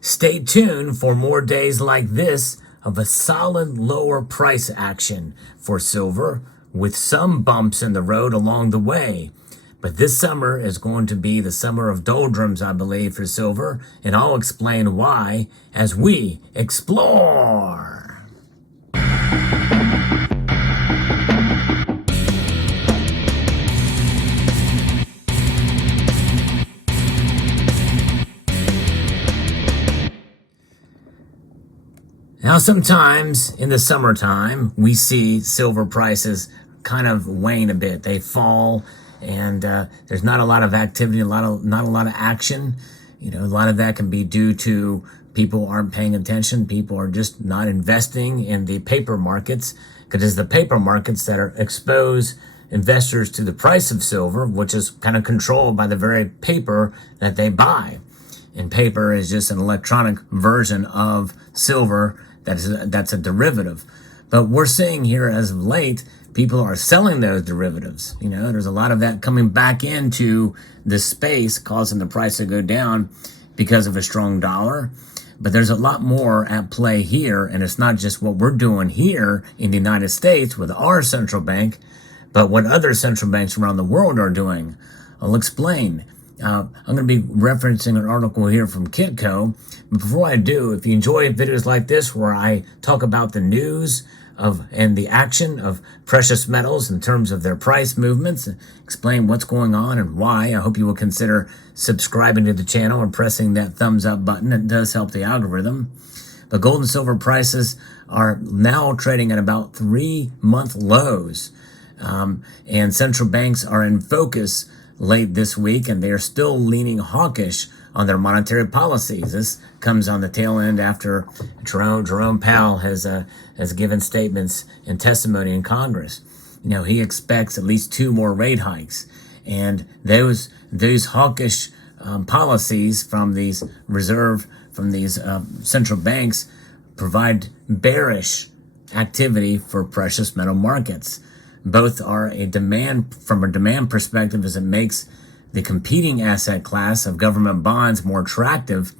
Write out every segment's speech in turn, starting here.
Stay tuned for more days like this of a solid lower price action for silver, with some bumps in the road along the way. But this summer is going to be the summer of doldrums, I believe, for silver, and I'll explain why as we explore. Now, sometimes in the summertime, we see silver prices kind of wane a bit. They fall, and there's not a lot of activity, not a lot of action. You know, a lot of that can be due to people aren't paying attention. People are just not investing in the paper markets, because it's the paper markets that are expose investors to the price of silver, which is kind of controlled by the very paper that they buy. And paper is just an electronic version of silver that's a derivative. But we're seeing here as of late, people are selling those derivatives. You know, there's a lot of that coming back into the space, causing the price to go down because of a strong dollar. But there's a lot more at play here, and it's not just what we're doing here in the United States with our central bank, but what other central banks around the world are doing. I'll explain. I'm going to be referencing an article here from Kitco. But before I do, if you enjoy videos like this where I talk about the news and the action of precious metals in terms of their price movements, explain what's going on and why, I hope you will consider subscribing to the channel and pressing that thumbs up button. It does help the algorithm. But gold and silver prices are now trading at about 3-month lows. And central banks are in focus late this week, and they are still leaning hawkish on their monetary policies. This comes on the tail end after Jerome Powell has given statements and testimony in Congress. You know, he expects at least 2 more rate hikes, and those hawkish policies from these central banks provide bearish activity for precious metal markets. Both are from a demand perspective, as it makes the competing asset class of government bonds more attractive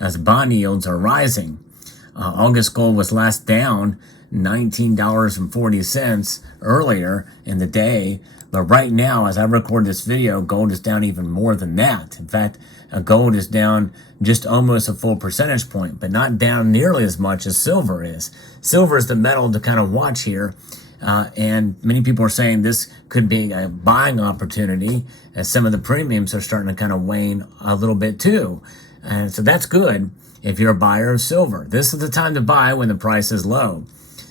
as bond yields are rising. August gold was last down $19.40 earlier in the day, but right now, as I record this video, gold is down even more than that. In fact, gold is down just almost a full percentage point, but not down nearly as much as silver is. Silver is the metal to kind of watch here. And many people are saying this could be a buying opportunity, as some of the premiums are starting to kind of wane a little bit too. And so that's good if you're a buyer of silver. This is the time to buy when the price is low.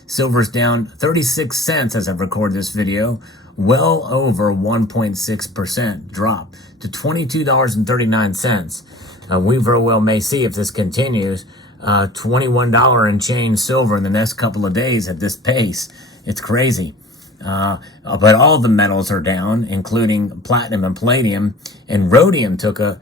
Silver's down 36 cents as I record this video, well over 1.6% drop to $22.39. We very well may see, if this continues, $21 and change silver in the next couple of days at this pace. It's crazy. But all the metals are down, including platinum and palladium, and rhodium took a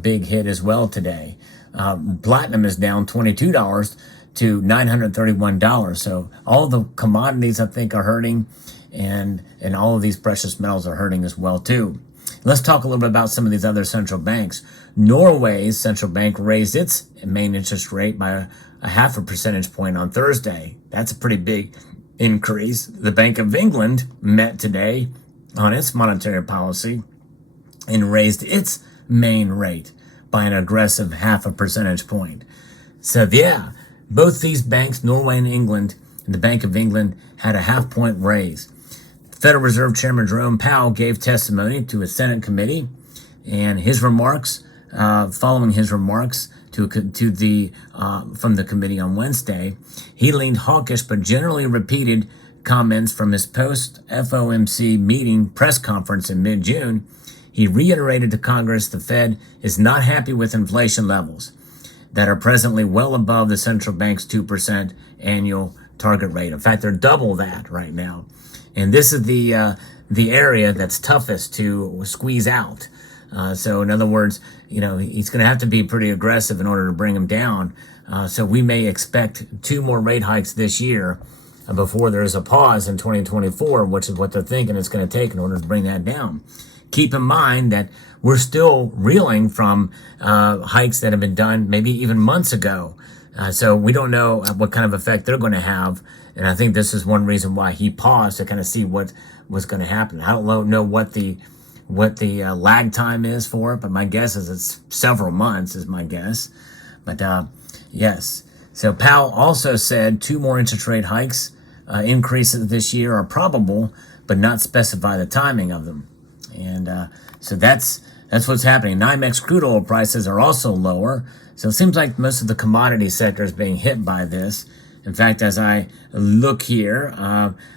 big hit as well today. Platinum is down $22 to $931. So all the commodities, I think, are hurting, and all of these precious metals are hurting as well too. Let's talk a little bit about some of these other central banks. Norway's central bank raised its main interest rate by a 0.5 percentage point on Thursday. That's a pretty big increase. The Bank of England met today on its monetary policy and raised its main rate by an aggressive 0.5 percentage point. So yeah, both these banks, Norway and England, and the Bank of England, had a 0.5 point raise. Federal Reserve Chairman Jerome Powell gave testimony to a Senate committee, and his remarks, following his remarks from the committee on Wednesday, he leaned hawkish but generally repeated comments from his post-FOMC meeting press conference in mid-June. He reiterated to Congress the Fed is not happy with inflation levels that are presently well above the central bank's 2% annual target rate. In fact, they're double that right now. And this is the area that's toughest to squeeze out. So in other words, you know, he's going to have to be pretty aggressive in order to bring him down. So we may expect 2 more rate hikes this year before there's a pause in 2024, which is what they're thinking it's going to take in order to bring that down. keep in mind that we're still reeling from hikes that have been done maybe even months ago. So we don't know what kind of effect they're going to have. And I think this is one reason why he paused to kind of see what was going to happen. I don't know what the lag time is for it, but my guess is it's several months is my guess. But yes. So Powell also said 2 more interest rate hikes increases this year are probable, but not specify the timing of them. And so that's what's happening. NYMEX crude oil prices are also lower. So it seems like most of the commodity sector is being hit by this. In fact, as I look here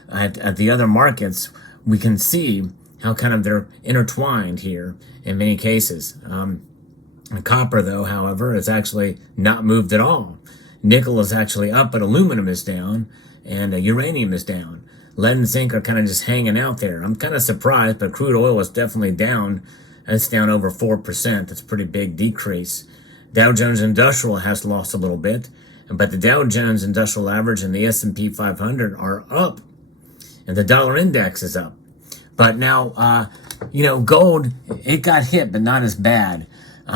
at the other markets, we can see how kind of they're intertwined here in many cases. Copper, though, however, is actually not moved at all. Nickel is actually up, but aluminum is down, and uranium is down. Lead and zinc are kind of just hanging out there. I'm kind of surprised, but crude oil is definitely down. It's down over 4%. That's a pretty big decrease. Dow Jones Industrial has lost a little bit, but the Dow Jones Industrial Average and the S&P 500 are up, and the dollar index is up. But now, gold, it got hit, but not as bad.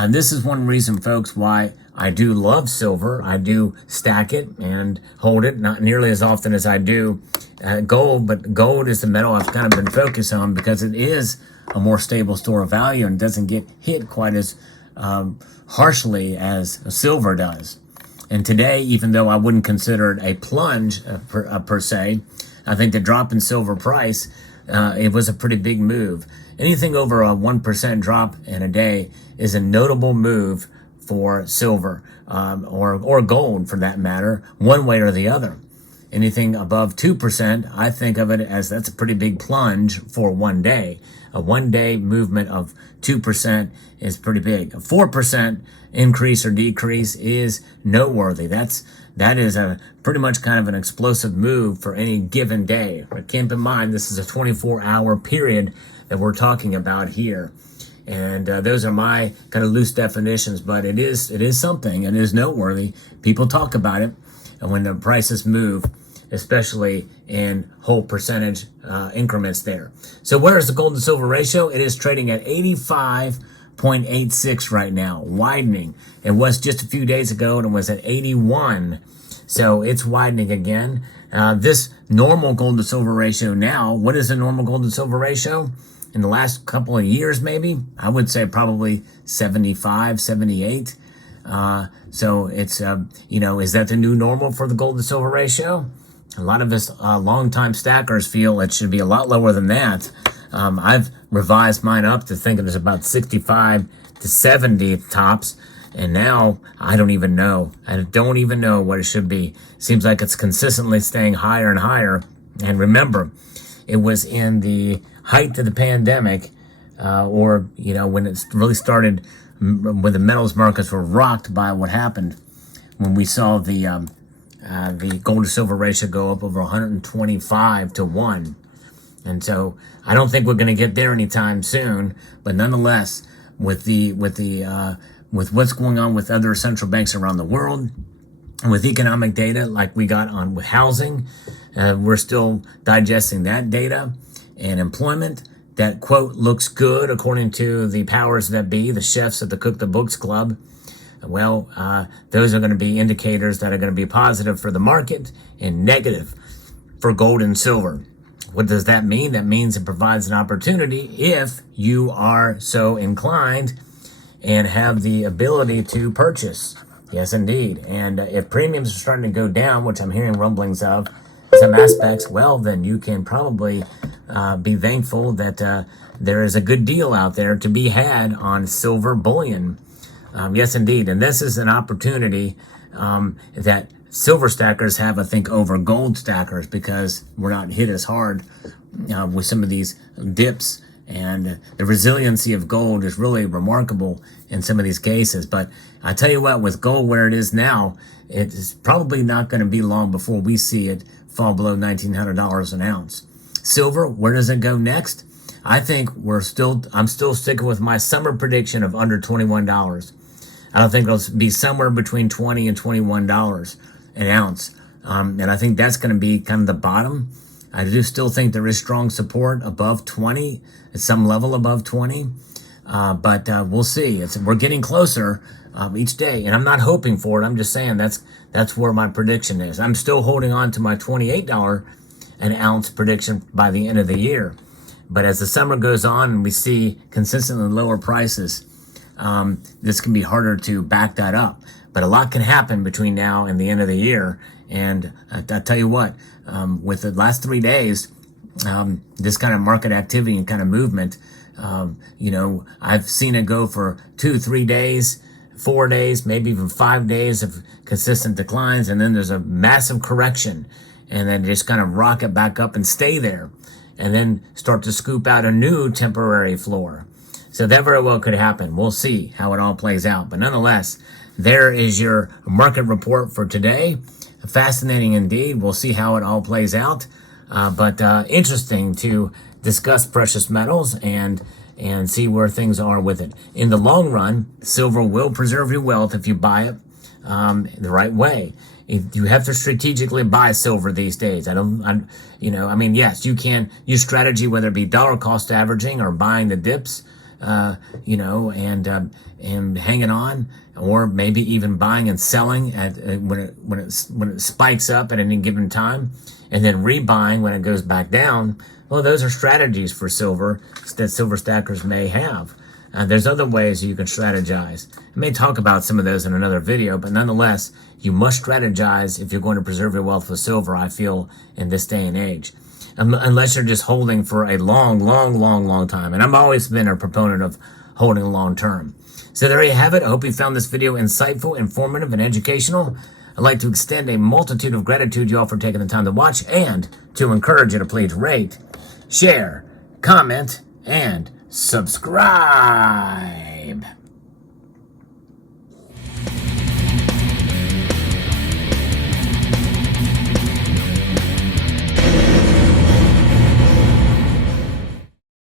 This is one reason, folks, why I do love silver. I do stack it and hold it, not nearly as often as I do gold, but gold is the metal I've kind of been focused on because it is a more stable store of value and doesn't get hit quite as harshly as silver does. And today, even though I wouldn't consider it a plunge per se, I think the drop in silver price, it was a pretty big move. Anything over a 1% drop in a day is a notable move for silver, or gold for that matter, one way or the other. Anything above 2%, I think of it as that's a pretty big plunge for one day. A 1 day movement of 2% is pretty big. A 4% increase or decrease is noteworthy. That is a pretty much kind of an explosive move for any given day. But keep in mind, this is a 24-hour period that we're talking about here. And those are my kind of loose definitions, but it is something, and it is noteworthy. People talk about it, and when the prices move, especially in whole percentage increments there. So where is the gold and silver ratio? It is trading at 85.86 right now, widening. It was just a few days ago, and it was at 81. So it's widening again. This normal gold to silver ratio now, what is the normal gold to silver ratio? In the last couple of years, maybe, I would say probably 75, 78. So it's, is that the new normal for the gold to silver ratio? A lot of us longtime stackers feel it should be a lot lower than that. I've revised mine up to think it was about 65 to 70 tops. And now I don't even know. I don't even know what it should be. Seems like it's consistently staying higher and higher. And remember, it was in the height of the pandemic, when it really started, when the metals markets were rocked by what happened, when we saw the gold to silver ratio go up over 125 to 1. And so I don't think we're going to get there anytime soon. But nonetheless, with what's going on with other central banks around the world, with economic data like we got on with housing, we're still digesting that data. And employment, that quote looks good according to the powers that be, the chefs at the Cook the Books Club. Well, those are going to be indicators that are going to be positive for the market and negative for gold and silver. What does that mean? That means it provides an opportunity if you are so inclined and have the ability to purchase. Yes, indeed. And if premiums are starting to go down, which I'm hearing rumblings of some aspects, well, then you can probably be thankful that there is a good deal out there to be had on silver bullion. Yes, indeed. And this is an opportunity that silver stackers have, I think, over gold stackers because we're not hit as hard with some of these dips. And the resiliency of gold is really remarkable in some of these cases. But I tell you what, with gold where it is now, it is probably not going to be long before we see it fall below $1,900 an ounce. Silver, where does it go next? I think I'm still sticking with my summer prediction of under $21. I don't think it'll be somewhere between $20 and $21 an ounce. And I think that's going to be kind of the bottom. I do still think there is strong support above 20, at some level above 20. But we'll see. We're getting closer each day, and I'm not hoping for it. I'm just saying that's where my prediction is. I'm still holding on to my $28 an ounce prediction by the end of the year. But as the summer goes on and we see consistently lower prices, this can be harder to back that up. But a lot can happen between now and the end of the year. And I tell you what, with the last 3 days, this kind of market activity and kind of movement, I've seen it go for 2-3 days, 4 days, maybe even 5 days of consistent declines. And then there's a massive correction, and then just kind of rocket back up and stay there, and then start to scoop out a new temporary floor. So that very well could happen. We'll see how it all plays out. But nonetheless, there is your market report for today. Fascinating indeed. We'll see how it all plays out. But interesting to discuss precious metals and see where things are with it. In the long run, silver will preserve your wealth if you buy it the right way. You have to strategically buy silver these days. Yes, you can use strategy, whether it be dollar cost averaging or buying the dips, and hanging on, or maybe even buying and selling at when it spikes up at any given time, and then rebuying when it goes back down. Well, those are strategies for silver that silver stackers may have. There's other ways you can strategize. I may talk about some of those in another video, but nonetheless, you must strategize if you're going to preserve your wealth with silver, I feel, in this day and age. Unless you're just holding for a long time. And I've always been a proponent of holding long term. So there you have it. I hope you found this video insightful, informative, and educational. I'd like to extend a multitude of gratitude to you all for taking the time to watch, and to encourage you to please rate, share, comment, and subscribe.